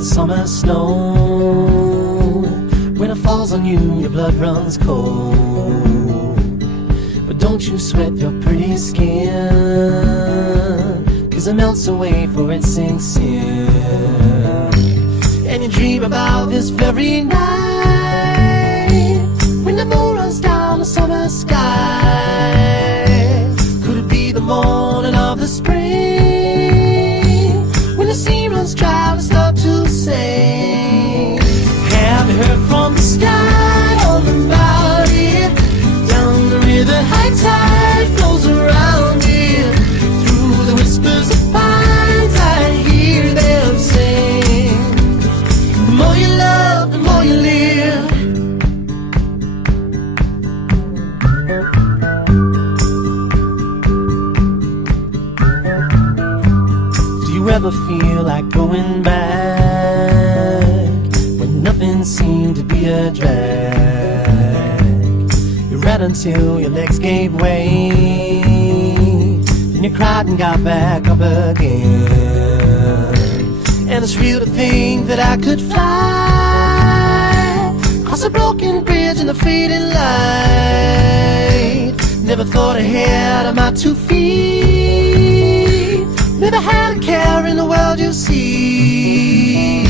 the summer snow. When it falls on you, your blood runs cold. But don't you sweat your pretty skin, 'cause it melts away for it sinks in. And you dream about this very night, when the moon runs down the summer sky. Could it be the morning of the spring, when the sea runs dry and start to sing? Have you heard from the sky all about it? Down the river, high tide flows around it. Through the whispers of pines, I hear them sing. The more you love, the more you live. Do you ever feel like going back, when nothing seemed to be a drag? You ran until your legs gave way, then you cried and got back up again. And it's real to think that I could fly across a broken bridge in the fading light. Never thought ahead of my 2 feet, never had a care in the world, you see.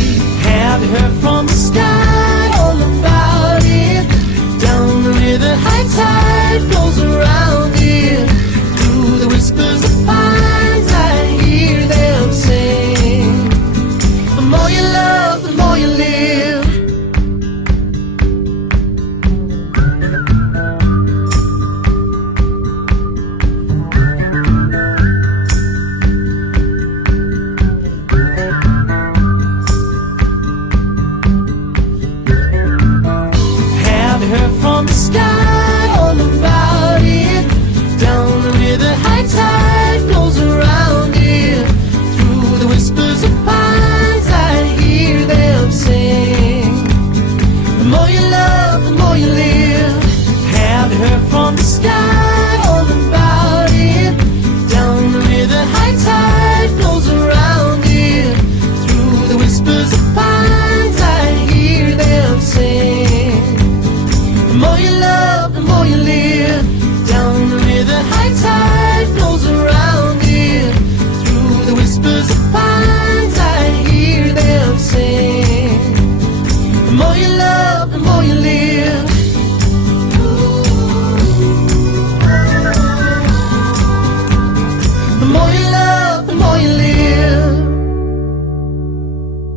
Have you heard from the sky all about it? Down the river, high tide flows around it. Through the whispers of pines, I hear them sing. The more you love, the more you live. Have you heard from the sky all about it? Down the river, high tide flows around it. Through the whispers of pines, I hear them sing. The more you love, the more you live. Have you heard from the sky all about it? Down the river, high tide flows around it. Through the whispers of pines, I hear them sing. The more you love, the more you live. Down the river, high tide flows around it. Through the whispers of pines, I hear them sing. The more you love, the more you live. The more you love, the more you live.